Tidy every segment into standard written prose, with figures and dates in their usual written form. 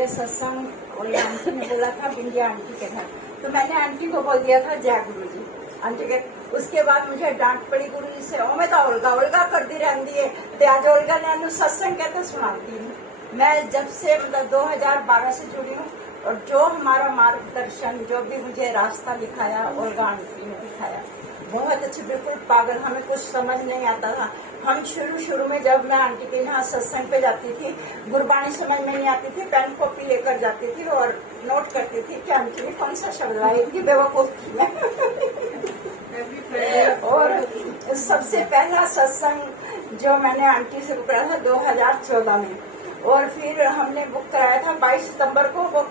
मेरे सत्संग और आंटी ने बोला था बिंदिया आंटी के घर, तो मैंने आंटी को बोल दिया था जय गुरु जी आंटी के। उसके बाद मुझे डांट पड़ी गुरु जी से, ओ मैं तो ओल्गा ओल्गा करती रहती है, ते आज ओल्गा ने सत्संग कहते सुनाती हूँ। मैं जब से मतलब 2012 से जुड़ी हूँ, और जो हमारा मार्गदर्शन जो भी मुझे रास्ता दिखाया ओल्गा आंटी ने दिखाया, बहुत अच्छे, बिल्कुल पागल, हमें कुछ समझ नहीं आता था। हम शुरू में जब मैं आंटी के यहाँ सत्संग पे जाती थी, गुरबाणी समझ में नहीं आती थी, पेन कॉपी लेकर जाती थी और नोट करती थी कि आंटी ने कौन सा शब्द लाए, इतनी बेवकूफ थी मैं। और सबसे पहला सत्संग जो मैंने आंटी से बुक कराया था 2014 में, और फिर हमने बुक कराया था 22 सितंबर को। वो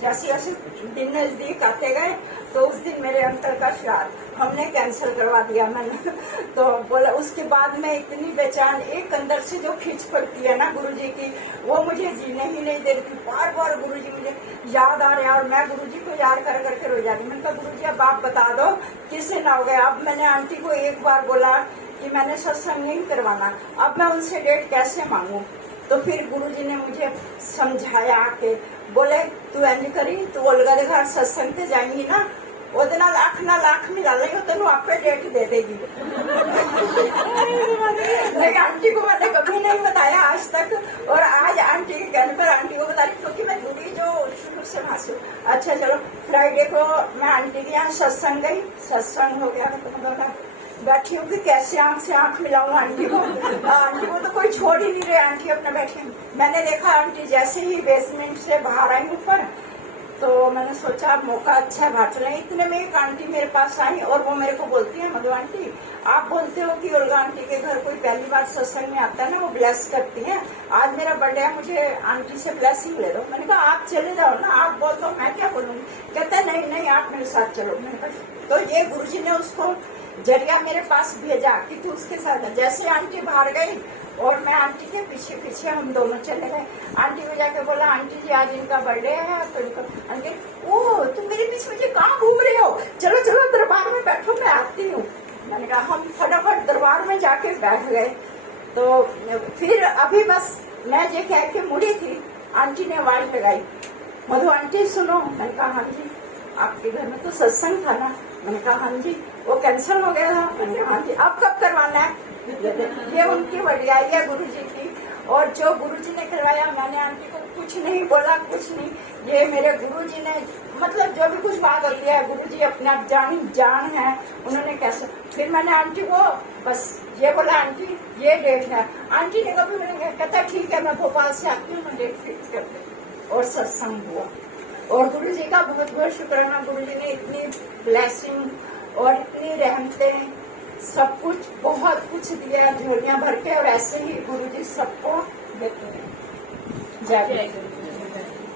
जैसे जैसे दिन नजदीक आते गए तो उस दिन मेरे अंकल का श्राद्ध हमने कैंसिल करवा दिया मैंने। तो बोला, उसके बाद मैं इतनी बेचैन, एक अंदर से जो खींच पड़ती है ना गुरुजी की, वो मुझे जीने ही नहीं दे रही। बार बार गुरुजी मुझे याद आ रहे हैं और मैं गुरुजी को याद कर करके रो जा रही। मैंने कहा गुरुजी अब आप बता दो किससे ना हो गया। अब मैंने आंटी को एक बार बोला कि मैंने सत्संग नहीं करवाना, अब मैं उनसे डेट कैसे मांगू। तो फिर गुरुजी ने मुझे समझाया कि बोले तू इंज करी, तू ओल्गा के घर सत्संग से जाएंगी ना, ਉਹਦੇ ਨਾਲ ਅੱਖ ਨਾਲ ਅੱਖ ਮਿਲਾ ਲਈ, ਤੈਨੂੰ आपे डेट दे देगी। लेकिन आंटी को मैंने कभी नहीं बताया आज तक, और आज आंटी के कहने पर आंटी को बता रही, क्योंकि मैं जुड़ी जो शुरू से वहां से। अच्छा चलो, फ्राइडे को मैं आंटी के यहाँ सत्संग गई, सत्संग हो गया तो बैठी हूँ कि कैसे आंख से आंख मिलाऊं आंटी को। आंटी को तो कोई छोड़ ही नहीं रहे, आंटी अपना बैठी। मैंने देखा आंटी जैसे ही बेसमेंट से बाहर आई ऊपर, तो मैंने सोचा अब मौका अच्छा है बाहर चले। इतने में एक आंटी मेरे पास आई और वो मेरे को बोलती है, मधु आंटी आप बोलते हो कि ओल्गा आंटी के घर कोई पहली बार सत्संग में आता है ना, वो ब्लेस करती है, आज मेरा बर्थडे है, मुझे आंटी से ब्लेसिंग ले दो। मैंने कहा आप चले जाओ ना, आप बोल दो, मैं क्या बोलूंगी। कहता है नहीं नहीं आप मेरे साथ चलो। मैंने कहा तो ये गुरुजी ने उसको जरिया मेरे पास भेजा कि तू उसके साथ। जैसे आंटी बाहर गई और मैं आंटी के पीछे पीछे हम दोनों चले गए। आंटी को जाके बोला, आंटी जी आज इनका बर्थडे है। तो इनको आंटी, ओ तुम मेरे पीछे मुझे कहाँ घूम रहे हो, चलो चलो दरबार में बैठो, मैं आती हूँ। मैंने कहा हम फटाफट दरबार में जाके बैठ गए। तो फिर अभी बस मैं ये कह के मुड़ी थी, आंटी ने आवाज लगाई, मधु आंटी सुनो। मैंने कहा हाँ जी, आपके घर में तो सत्संग था ना। मैंने कहा हाँ जी, वो कैंसिल हो गया था। मैंने कहा हाँ जी, अब कब करवाना है। ये उनकी वडियाई है गुरुजी की, और जो गुरुजी ने करवाया, मैंने आंटी को कुछ नहीं बोला, कुछ नहीं। ये मेरे गुरुजी ने, मतलब जो भी कुछ बात होती है गुरुजी अपने आप जान है, उन्होंने कैसे। फिर मैंने आंटी को बस ये बोला, आंटी ये डेट है। आंटी ने कभी मैंने कहता ठीक है मैं भोपाल से आती हूँ, मैं डेट फिक्स कर दी और सत्संग हुआ। और गुरुजी का बहुत बहुत शुक्राना, गुरुजी ने इतनी ब्लेसिंग और इतनी रहमतें, सब कुछ बहुत कुछ दिया झोलियां भर के, और ऐसे ही गुरुजी सबको देते हैं। जय गुरु।